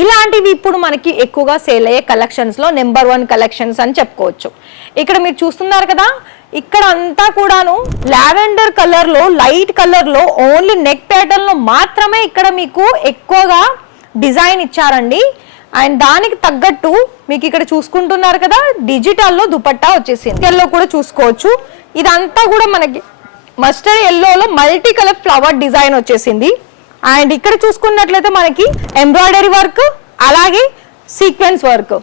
ఇలాంటివి ఇప్పుడు మనకి ఎక్కువగా సేల్ అయ్యే కలెక్షన్స్ లో నెంబర్ 1 కలెక్షన్స్ అని చెప్పుకోవచ్చు. ఇక్కడ మీరు చూస్తున్నారు కదా, ఇక్కడ అంతా కూడాను లావెండర్ కలర్ లో, లైట్ కలర్ లో, ఓన్లీ నెక్ ప్యాటర్న్ లో మాత్రమే ఇక్కడ మీకు ఎక్కువగా డిజైన్ ఇచ్చారండి. అండ్ దానికి తగ్గట్టు మీకు ఇక్కడ చూసుకుంటున్నారు కదా, డిజిటల్ లో దుపట్టా వచ్చేసింది. ఎల్లో కూడా చూసుకోవచ్చు. ఇదంతా కూడా మనకి మస్టర్డ్ ఎల్లోలో మల్టీ కలర్ ఫ్లవర్ డిజైన్ వచ్చేసింది. అండ్ ఇక్కడ చూసుకున్నట్లయితే మనకి ఎంబ్రాయిడరీ వర్క్, అలాగే sequence work.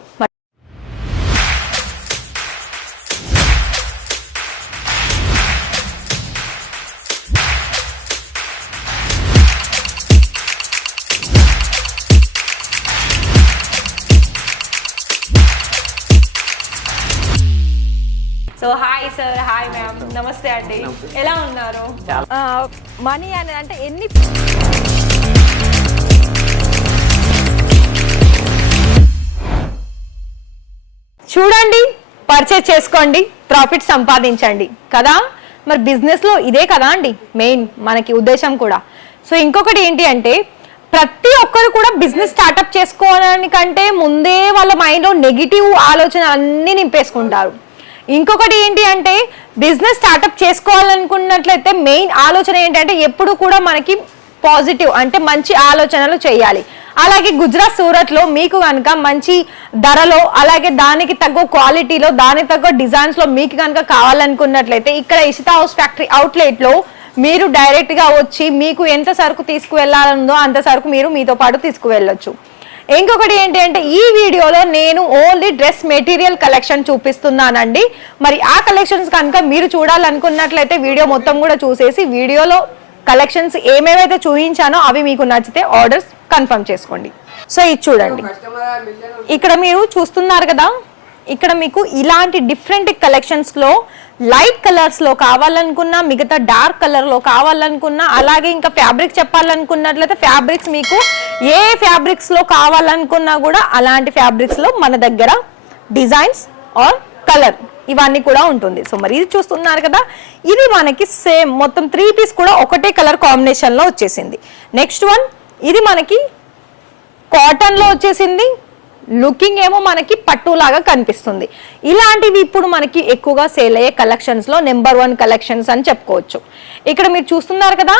So hi sir, hi ma'am, నమస్తే అండి, ఎలా ఉన్నారు? మనీ అని అంటే ఎన్ని చూడండి, పర్చేజ్ చేసుకోండి, ప్రాఫిట్ సంపాదించండి కదా. మరి బిజినెస్ లో ఇదే కదా అండి మెయిన్ మనకి ఉద్దేశం కూడా. సో ఇంకొకటి ఏంటి అంటే, ప్రతి ఒక్కరు కూడా బిజినెస్ స్టార్ట్అప్ చేసుకోవడానికంటే ముందే వాళ్ళ మైండ్లో నెగిటివ్ ఆలోచన అన్ని నింపేసుకుంటారు. ఇంకొకటి ఏంటి అంటే, బిజినెస్ స్టార్ట్అప్ చేసుకోవాలనుకున్నట్లయితే మెయిన్ ఆలోచన ఏంటంటే ఎప్పుడు కూడా మనకి పాజిటివ్ అంటే మంచి ఆలోచనలు చేయాలి. అలాగే గుజరాత్, సూరత్ లో మీకు కనుక మంచి ధరలో, అలాగే దానికి తగ్గ క్వాలిటీలో, దానికి తగ్గ డిజైన్స్ లో మీకు కనుక కావాలనుకున్నట్లయితే ఇక్కడ ఇషితా హౌస్ ఫ్యాక్టరీ అవుట్లెట్ లో మీరు డైరెక్ట్ గా వచ్చి మీకు ఎంత సరుకు తీసుకువెళ్ళాలనుందో అంత సరుకు మీరు మీతో పాటు తీసుకువెళ్ళొచ్చు. ఇంకొకటి ఏంటి అంటే, ఈ వీడియోలో నేను ఓన్లీ డ్రెస్ మెటీరియల్ కలెక్షన్ చూపిస్తున్నానండి. మరి ఆ కలెక్షన్స్ కనుక మీరు చూడాలనుకున్నట్లయితే వీడియో మొత్తం కూడా చూసేసి వీడియోలో కలెక్షన్స్ ఏమేమైతే చూపించానో అవి మీకు నచ్చితే ఆర్డర్స్ కన్ఫర్మ్ చేసుకోండి. సో ఇది చూడండి, ఇక్కడ మీరు చూస్తున్నారు కదా, ఇక్కడ మీకు ఇలాంటి డిఫరెంట్ కలెక్షన్స్ లో లైట్ కలర్స్ లో కావాలనుకున్నా, మిగతా డార్క్ కలర్ లో కావాలనుకున్నా, అలాగే ఇంకా ఫ్యాబ్రిక్ చెప్పాలనుకున్నట్లయితే ఫ్యాబ్రిక్స్ మీకు ఏ ఫ్యాబ్రిక్స్ లో కావాలనుకున్నా కూడా అలాంటి ఫ్యాబ్రిక్స్ లో మన దగ్గర డిజైన్స్ ఆర్ కలర్ ఇవన్నీ కూడా ఉంటుంది. సో మరి ఇది చూస్తున్నారు కదా, ఇది మనకి సేమ్ మొత్తం 3 పీస్ కూడా ఒకటే కలర్ కాంబినేషన్ లో వచ్చేసింది. నెక్స్ట్ వన్, ఇది మనకి కాటన్ లో వచ్చేసింది. లుకింగ్ ఏమో మనకి పట్టు లాగా కనిపిస్తుంది. ఇలాంటివి ఇప్పుడు మనకి ఎక్కువగా సేల్ అయ్యే కలెక్షన్స్ లో నెంబర్ 1 కలెక్షన్స్ అని చెప్పుకోవచ్చు. ఇక్కడ మీరు చూస్తున్నారు కదా,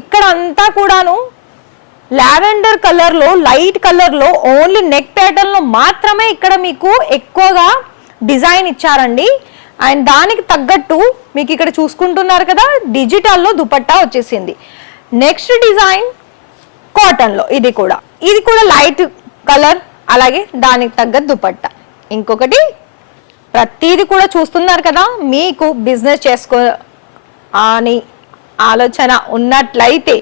ఇక్కడ అంతా కూడాను లావెండర్ కలర్ లో, లైట్ కలర్ లో, ఓన్లీ నెక్ ప్యాటర్న్ లో మాత్రమే ఇక్కడ మీకు ఎక్కువగా డిజైన్ ఇచ్చారండి. అండ్ దానికి తగ్గట్టు మీకు ఇక్కడ చూసుకుంటున్నారు కదా, డిజిటల్ లో దుపట్టా వచ్చేసింది. నెక్స్ట్ డిజైన్ కాటన్ లో, ఇది కూడా లైట్ కలర్, అలాగే దానికి తగ్గ దుపట్టా. ఇంకొకటి, ప్రతిది కూడా చూస్తున్నారు కదా, మీకు బిజినెస్ చేసుకో అని ఆలోచన ఉన్నట్లయితే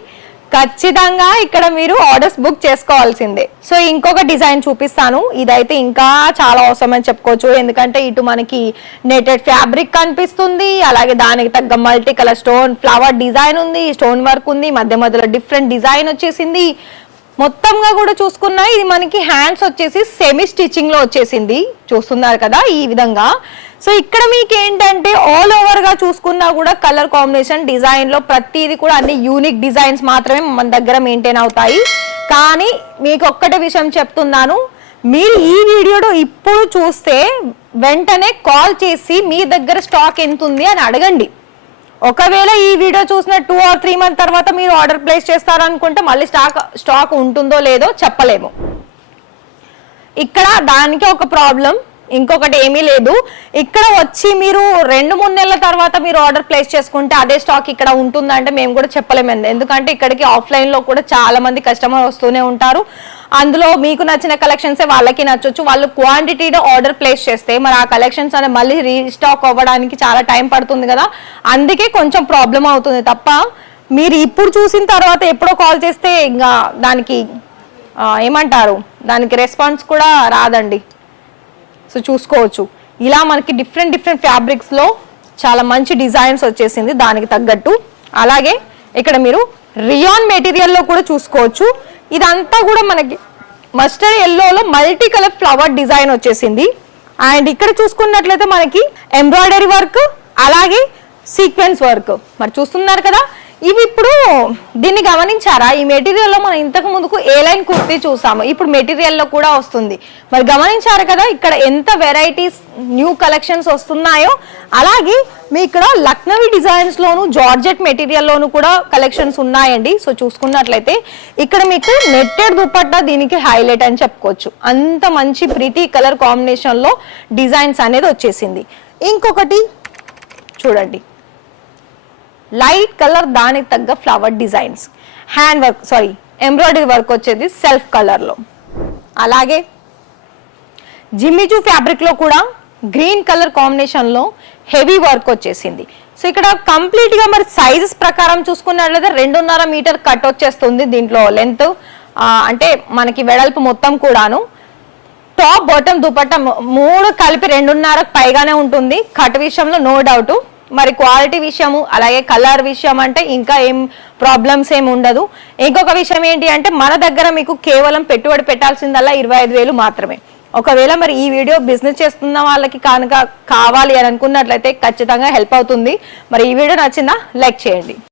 ఖచ్చితంగా ఇక్కడ మీరు ఆర్డర్స్ బుక్ చేసుకోవాల్సిందే. సో ఇంకొక డిజైన్ చూపిస్తాను, ఇదైతే ఇంకా చాలా అవసరం అని చెప్పుకోవచ్చు. ఎందుకంటే ఇటు మనకి నెటెడ్ ఫ్యాబ్రిక్ కనిపిస్తుంది, అలాగే దానికి తగ్గ multi colour stone flower design ఉంది, స్టోన్ వర్క్ ఉంది, మధ్య మధ్యలో డిఫరెంట్ డిజైన్ వచ్చేసింది. మొత్తంగా కూడా చూసుకున్నా ఇది మనకి హ్యాండ్స్ వచ్చేసి సెమీ స్టిచ్చింగ్ లో వచ్చేసింది, చూస్తున్నారు కదా ఈ విధంగా. సో ఇక్కడ మీకు ఏంటంటే ఆల్ ఓవర్ గా చూసుకున్నా కూడా కలర్ కాంబినేషన్, డిజైన్ లో ప్రతిది కూడా అన్ని యూనిక్ డిజైన్స్ మాత్రమే మన దగ్గర మెయింటైన్ అవుతాయి. కానీ మీకు ఒక్కటే విషయం చెప్తున్నాను, మీరు ఈ వీడియోలో ఇప్పుడు చూస్తే వెంటనే కాల్ చేసి మీ దగ్గర స్టాక్ ఎంత ఉంది అని అడగండి. ఒకవేళ ఈ వీడియో చూసిన 2 or 3 మంత్ తర్వాత మీరు ఆర్డర్ ప్లేస్ చేస్తారనుకుంటే మళ్ళీ స్టాక్ ఉంటుందో లేదో చెప్పలేము. ఇక్కడ దానికి ఒక ప్రాబ్లం, ఇంకొకటి ఏమీ లేదు. ఇక్కడ వచ్చి మీరు 2-3 నెలల తర్వాత మీరు ఆర్డర్ ప్లేస్ చేసుకుంటే అదే స్టాక్ ఇక్కడ ఉంటుందంటే మేము కూడా చెప్పలేము. ఎందుకంటే ఇక్కడికి ఆఫ్లైన్ లో కూడా చాలా మంది కస్టమర్ వస్తూనే ఉంటారు. అందులో మీకు నచ్చిన కలెక్షన్సే వాళ్ళకి నచ్చొచ్చు. వాళ్ళు క్వాంటిటీలో ఆర్డర్ ప్లేస్ చేస్తే మరి ఆ కలెక్షన్స్ అనేది మళ్ళీ రీస్టాక్ అవ్వడానికి చాలా టైం పడుతుంది కదా, అందుకే కొంచెం ప్రాబ్లం అవుతుంది తప్ప మీరు ఇప్పుడు చూసిన తర్వాత ఎప్పుడో కాల్ చేస్తే ఇంకా దానికి ఏమంటారు, దానికి రెస్పాన్స్ కూడా రాదండి. సో చూసుకోవచ్చు, ఇలా మనకి డిఫరెంట్ ఫ్యాబ్రిక్స్ లో చాలా మంచి డిజైన్స్ వచ్చేసింది దానికి తగ్గట్టు. అలాగే ఇక్కడ మీరు రియాన్ మెటీరియల్ లో కూడా చూసుకోవచ్చు. ఇదంతా కూడా మనకి మస్టర్డ్ ఎల్లోలో మల్టీ కలర్ ఫ్లవర్ డిజైన్ వచ్చేసింది. అండ్ ఇక్కడ చూసుకున్నట్లయితే మనకి ఎంబ్రాయిడరీ వర్క్, అలాగే సీక్వెన్స్ వర్క్. మరి చూస్తున్నారు కదా, ఇవి ఇప్పుడు దీన్ని గమనించారా, ఈ మెటీరియల్లో మనం ఇంతకు ముందుకు ఏ లైన్ కుర్తీ చూసాము, ఇప్పుడు మెటీరియల్లో కూడా వస్తుంది. మరి గమనించారు కదా ఇక్కడ ఎంత వెరైటీస్ న్యూ కలెక్షన్స్ వస్తున్నాయో. అలాగే మీ ఇక్కడ లక్నవీ డిజైన్స్ లోను జార్జెట్ మెటీరియల్ లోను కూడా కలెక్షన్స్ ఉన్నాయండి. సో చూసుకున్నట్లయితే ఇక్కడ మీకు నెట్టెడ్ దుపట్టా దీనికి హైలైట్ అని చెప్పుకోవచ్చు. అంత మంచి ప్రిటీ కలర్ కాంబినేషన్ లో డిజైన్స్ అనేది వచ్చేసింది. ఇంకొకటి చూడండి, లైట్ కలర్ దానికి తగ్గ flower designs, hand work embroidery work వచ్చేది సెల్ఫ్ కలర్ లో. అలాగే జిమ్మిచూ ఫ్యాబ్రిక్ లో కూడా గ్రీన్ కలర్ కాంబినేషన్ లో హెవీ వర్క్ వచ్చేసింది. సో ఇక్కడ కంప్లీట్ గా మరి సైజెస్ ప్రకారం చూసుకున్నట్లయితే 2.5 మీటర్ కట్ వచ్చేస్తుంది. దీంట్లో లెంత్ అంటే మనకి వెడల్పు మొత్తం కూడాను. టాప్ బాటమ్ దుపట్టా 3 కలిపి 2.5 పైగానే ఉంటుంది. కట్ విషయంలో నో డౌట్. మరి క్వాలిటీ విషయము అలాగే కలర్ విషయం అంటే ఇంకా ఏం ప్రాబ్లమ్స్ ఏమి ఉండదు. ఇంకొక విషయం ఏంటి అంటే మన దగ్గర మీకు కేవలం పెట్టుబడి పెట్టాల్సిందల్లా 25,000 మాత్రమే. ఒకవేళ మరి ఈ వీడియో బిజినెస్ చేస్తున్న వాళ్ళకి కనుక కావాలి అని అనుకున్నట్లయితే ఖచ్చితంగా హెల్ప్ అవుతుంది. మరి ఈ వీడియో నచ్చిందా, లైక్ చేయండి.